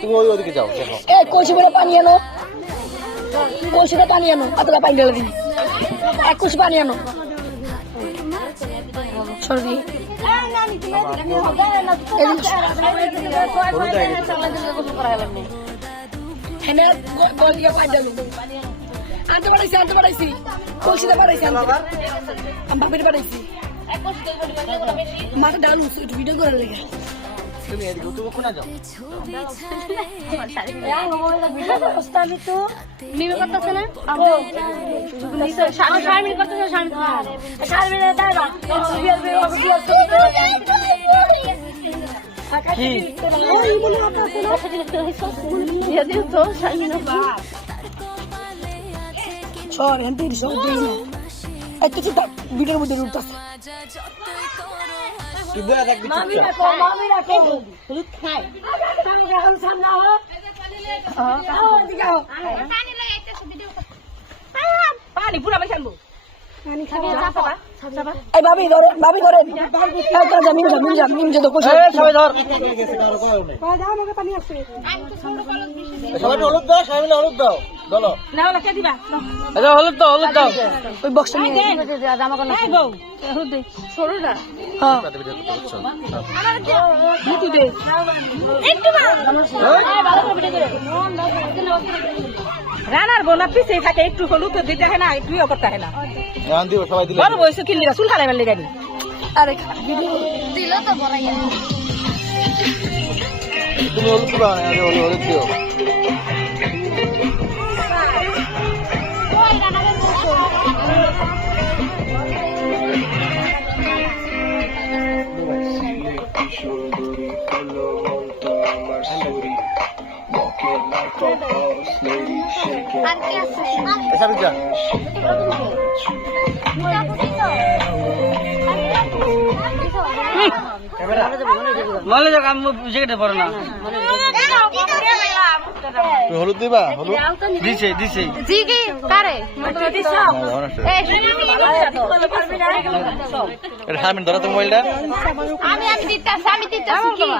তুমি ওইদিকে যাও দেখো এই কলসি করে পানি আনো কলসিতে পানি আনো অতটা পানি ঢেলে দিন এক কলসি পানি আনো সরি আনতে পাঠাইছি কলসিতে পাঠাইছি বাপের পাঠাইছি মাথা ডালু একটু ভিডিও করে লেগে তুমি এদিকে তুমি কোনা যাও আমি তো নিবে করতেছে না স্বামী করতেছে স্বামী তাই না সর হেনতে সব দিই না এত কিছু ভিডিওর মধ্যে উঠতেছে তুই বলে থাকবি পানি পুরা পানি খাবো এই ভাবি ধরেন মিম যত কইছে সবাই ধর সবাই হলুদ দাও সবাই মিলে হলুদ দাও বলো না হলে কে দিবা আচ্ছা হলুদ দাও ওই বক্সটা নিয়ে জামা কোন এই বউ হলুদ দে সরু না হ্যাঁ মুতু দে একটু না এই ভালো করে ভিডিও করে রানার বোনা পিছে থাকে একটু হলুদ দিতে হয় না একটু করতে হয় না গান দিও সবাই দিলে বড় বয়স কিনলি চুল খালাইবার লেগে নি আরে ভিডিও দিল তো বড়াইয়া তুমি হলুদ দিবা আরে হলুদ দিও সাবিজা মলে যাক আমি জ্যাকেটে পরে না তুমি হলুদ দিবা হলুদ দিছে জি কি কারে দিছ এই এটা হামিন ধরো তুমি মোবাইলটা আমি দিতাছি কি